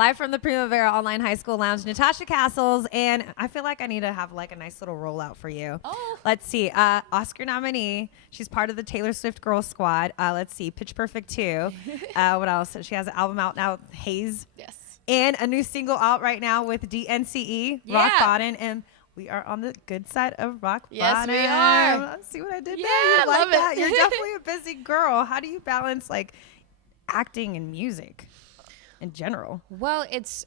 Live from the Primavera Online High School Lounge, Natasha Castles, and I feel like I need to have like a nice little rollout for you. Oh. Let's see. Oscar nominee. She's part of the Taylor Swift Girl Squad. Let's see. Pitch Perfect 2. What else? She has an album out now, Haze. Yes. And a new single out right now with DNCE, Rock Bottom. And we are on the good side of Rock Bottom. Yes, we are. See what I did Yeah, there? You I like love that? it. You're definitely a busy girl. How do you balance like acting and music in general? Well, it's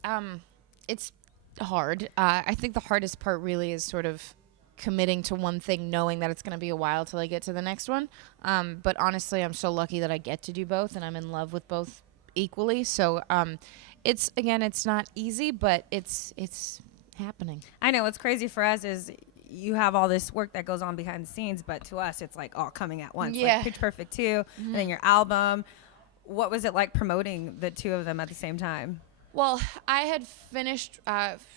hard. I think the hardest part really is sort of committing to one thing, knowing that it's going to be a while till I get to the next one. But honestly, I'm so lucky that I get to do both, and I'm in love with both equally. So it's not easy, but it's happening. I know what's crazy for us is you have all this work that goes on behind the scenes, but to us, it's like all coming at once. Yeah. Like Pitch Perfect 2, and then your album. What was it like promoting the two of them at the same time? Well, I had finished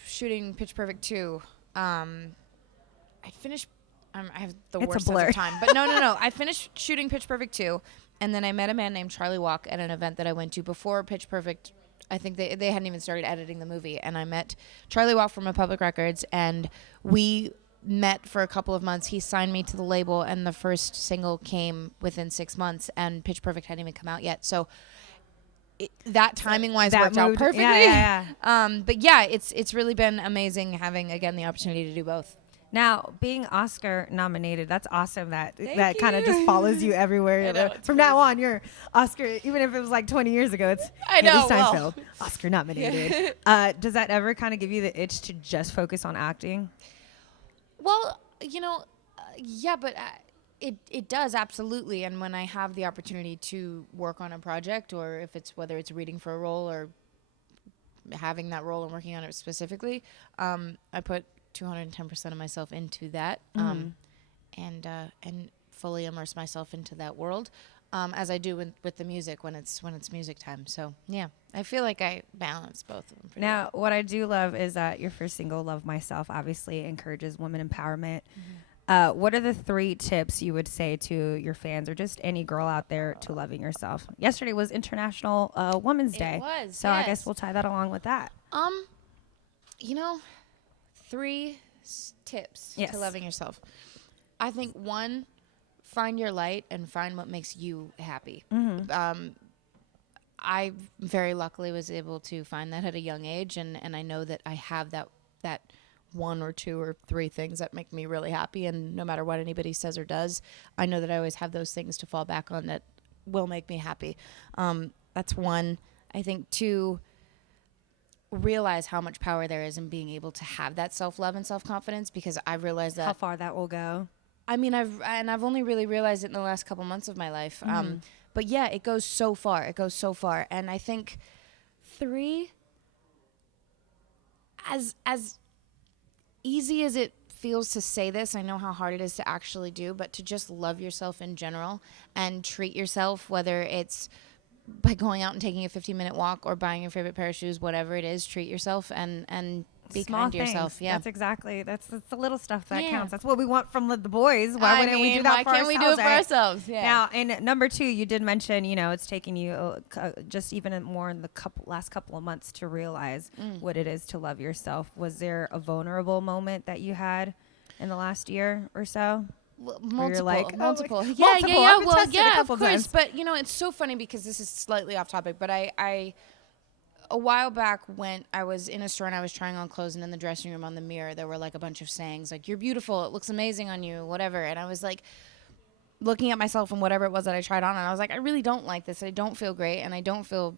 shooting Pitch Perfect 2. I finished. I have the It's a worst sense blur. of time, but no. I finished shooting Pitch Perfect 2, and then I met a man named Charlie Walk at an event that I went to before Pitch Perfect. I think they hadn't even started editing the movie, and I met Charlie Walk from Republic Records, and we met for a couple of months. He signed me to the label, and the first single came within 6 months, and Pitch Perfect hadn't even come out yet. So that timing wise worked out perfectly. Yeah. But yeah, it's really been amazing having again the opportunity to do both. Now, being Oscar nominated, that's awesome that Thank kind of you. just follows you everywhere. I know, it's From now on, you're Oscar, even if it was like 20 years ago, it's I know, Hailee well. Steinfeld, Oscar nominated. Does that ever kind of give you the itch to just focus on acting? Well, yeah, but it does absolutely. And when I have the opportunity to work on a project, or if it's whether it's reading for a role or having that role and working on it specifically, I put 210% of myself into that, and fully immerse myself into that world, as I do with the music when it's music time. So yeah, I feel like I balance both of them. Now, what I do love is that your first single, Love Myself, obviously encourages women empowerment. What are the 3 tips you would say to your fans or just any girl out there to loving yourself? Yesterday was International Women's Day. It was, so I yes. guess we'll tie that along with that. 3 tips Yes. to loving yourself. I think 1, find your light and find what makes you happy. I very luckily was able to find that at a young age, and I know that I have that 1 or 2 or 3 things that make me really happy, and no matter what anybody says or does, I know that I always have those things to fall back on that will make me happy. That's 1. I think 2, realize how much power there is in being able to have that self-love and self-confidence, because I've realized that How far that will go. I mean, I've only really realized it in the last couple months of my life. But yeah, it goes so far. And I think 3, as easy as it feels to say this, I know how hard it is to actually do, but to just love yourself in general and treat yourself, whether it's by going out and taking a 15-minute walk or buying your favorite pair of shoes, whatever it is, treat yourself and be Small kind to things. yourself. Yeah. That's exactly. That's the little stuff that Yeah. counts. That's what we want from the boys. Why wouldn't we do that for why ourselves? can't we do it for right? ourselves? Yeah. Now, and number 2, you did mention, it's taking you just even more in the last couple of months to realize what it is to love yourself. Was there a vulnerable moment that you had in the last year or so? Well, Where you're multiple, like, oh, multiple. like, Yeah, multiple. yeah, I've yeah. been Well, tested a yeah, of couple course. times. But it's so funny because this is slightly off topic. But I a while back when I was in a store and I was trying on clothes, and in the dressing room on the mirror there were like a bunch of sayings like, "You're beautiful. It looks amazing on you," whatever. And I was like looking at myself and whatever it was that I tried on, and I was like, I really don't like this. I don't feel great, and I don't feel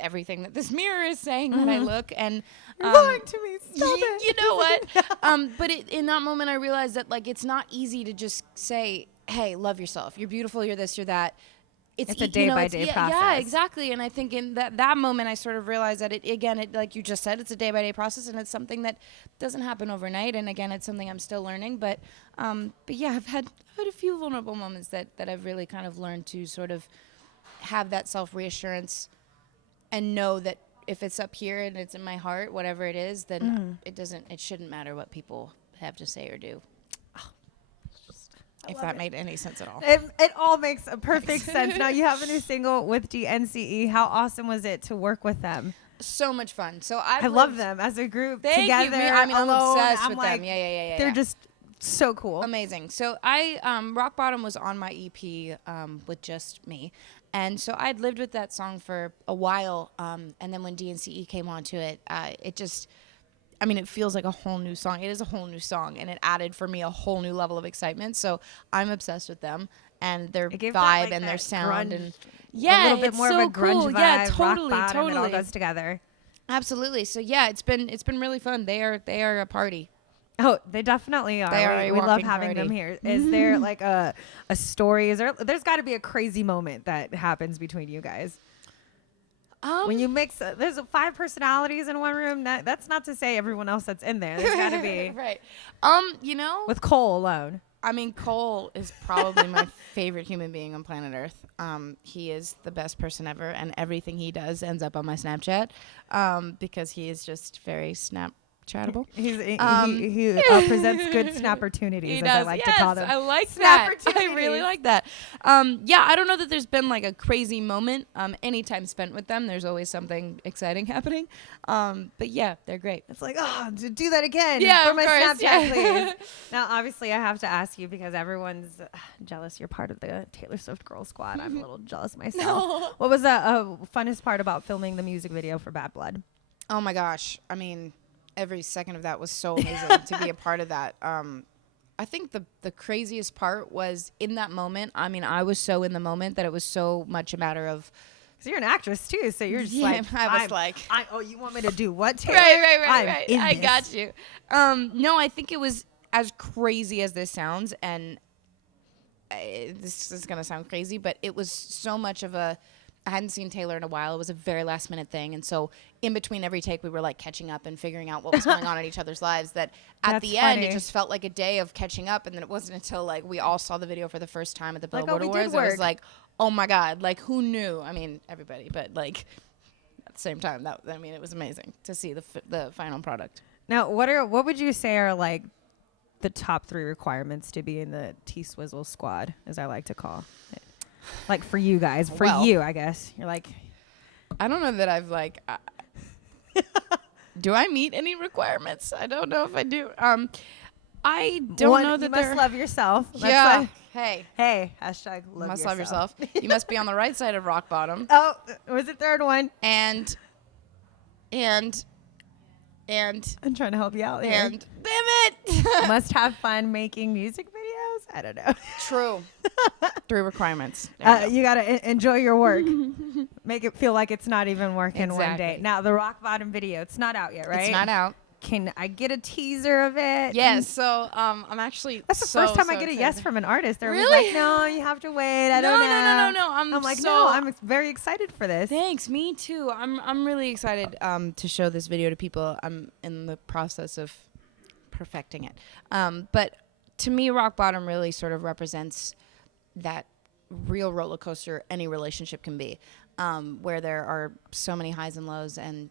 everything that this mirror is saying that I look. And You're lying to me. Stop it. you know what? But in that moment, I realized that like it's not easy to just say, "Hey, love yourself. You're beautiful. You're this. You're that." It's a day-by-day process. Yeah, exactly. And I think in that moment, I sort of realized that it like you just said, it's a day-by-day process, and it's something that doesn't happen overnight. And again, it's something I'm still learning. But yeah, I've had a few vulnerable moments that I've really kind of learned to sort of have that self-reassurance and know that if it's up here and it's in my heart, whatever it is, then it shouldn't matter what people have to say or do. If that made any sense at all. It all makes a perfect sense. Now, you have a new single with DNCE. How awesome was it to work with them? so much fun. So I love them as a group Thank together. you. I mean, I'm alone. obsessed I'm with like, them. Yeah. They're just so cool. Amazing. So Rock Bottom was on my EP with just me. And so I'd lived with that song for a while. And then when DNCE came onto it, it just, I mean, it feels like a whole new song. It is a whole new song. And it added for me a whole new level of excitement. So I'm obsessed with them and their vibe like and their grunge, sound. And a little bit more so of a grunge cool. vibe. Yeah, Rock totally, bottom, totally. It all goes together. Absolutely. So yeah, it's been really fun. They are a party. Oh, they definitely are. They are a we love walking having them party. here. Is there like a story? There's got to be a crazy moment that happens between you guys when you mix. There's 5 personalities in one room. That's not to say everyone else that's in there. There's got to be right. You know, with Cole alone. I mean, Cole is probably my favorite human being on planet Earth. He is the best person ever, and everything he does ends up on my Snapchat because he is just very Snapchatable. He presents good snappertunities, as I like to call them. I like that. I really like that. Yeah, I don't know that there's been like a crazy moment. Any time spent with them, there's always something exciting happening. But yeah, they're great. It's like, oh, do that again Yeah, for my of course, Snapchat, yeah. please. Now, obviously, I have to ask you because everyone's jealous. You're part of the Taylor Swift Girl Squad. I'm a little jealous myself. No. What was the funnest part about filming the music video for Bad Blood? Oh my gosh. I mean, every second of that was so amazing to be a part of that. I think the craziest part was in that moment. I mean, I was so in the moment that it was so much a matter of. Because you're an actress too, so you're just oh, you want me to do what, Taylor? Right. I got you. No, I think it was as crazy as this sounds, and this is gonna sound crazy, but it was so much of a. I hadn't seen Taylor in a while. It was a very last minute thing. And so in between every take, we were like catching up and figuring out what was going on in each other's lives, that at the end, it just felt like a day of catching up. And then it wasn't until like we all saw the video for the first time at the Billboard Awards. It was like, oh my God, like who knew? I mean, everybody, but like at the same time, it was amazing to see the final product. Now, what would you say are like the top 3 requirements to be in the T-Swizzle squad, as I like to call it? Like for you guys, you, I guess. You're like, I don't know that I've like, do I meet any requirements? I don't know if I do. I don't know that you must love yourself. Yeah. Hey, hashtag love yourself. You must be on the right side of rock bottom. Oh, was it third one? And I'm trying to help you out here. And damn it. Must have fun making music videos. I don't know. True. 3 requirements. You got to enjoy your work. Make it feel like it's not even working one day. Now, the Rock Bottom video, it's not out yet, right? It's not out. Can I get a teaser of it? Yes. So I'm actually. That's the first time I get a yes from an artist. They're really like, no, you have to wait. I don't know. No. I'm like, no, I'm very excited for this. Thanks. Me too. I'm really excited to show this video to people. I'm in the process of perfecting it. But to me, Rock Bottom really sort of represents that real roller coaster any relationship can be, where there are so many highs and lows and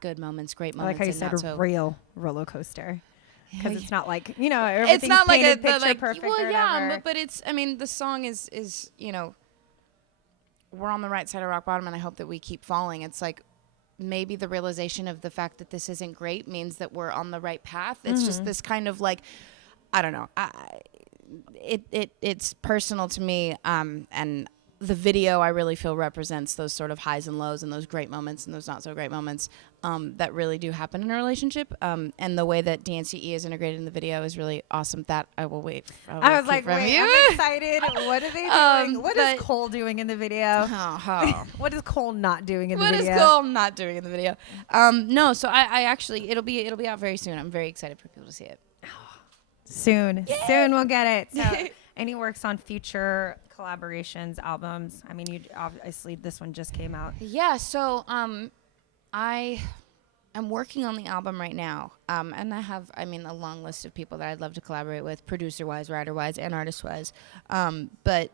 good moments, great moments. I like how you said real roller coaster, because it's not like, you know, it's not like a picture like, perfect. Well, or yeah, but it's. I mean, the song is you know, we're on the right side of rock bottom, and I hope that we keep falling. It's like maybe the realization of the fact that this isn't great means that we're on the right path. It's just this kind of like, I don't know. It's personal to me, and the video I really feel represents those sort of highs and lows and those great moments and those not so great moments that really do happen in a relationship. And the way that DNCE is integrated in the video is really awesome. That I will wait. I was like, wait, I'm excited. What are they doing? What is Cole doing in the video? What is Cole not doing in the video? What is Cole not doing in the video? No, so I actually it'll be out very soon. I'm very excited for people to see it. Soon we'll get it. So, any works on future collaborations, albums? I mean, you obviously this one just came out. Yeah, so I am working on the album right now, and I have, I mean, a long list of people that I'd love to collaborate with, producer-wise, writer-wise, and artist-wise. But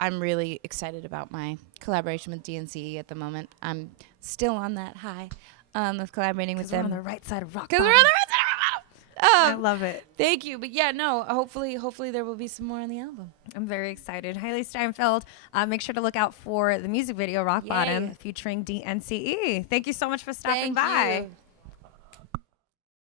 I'm really excited about my collaboration with DNCE at the moment. I'm still on that high of collaborating with them. We're on the right side of rock. Because we're on the right side of rock. I love it. Thank you. But yeah, no, hopefully there will be some more on the album. I'm very excited. Hailee Steinfeld, make sure to look out for the music video Rock Yay. Bottom featuring DNCE. Thank you so much for stopping Thank by. you.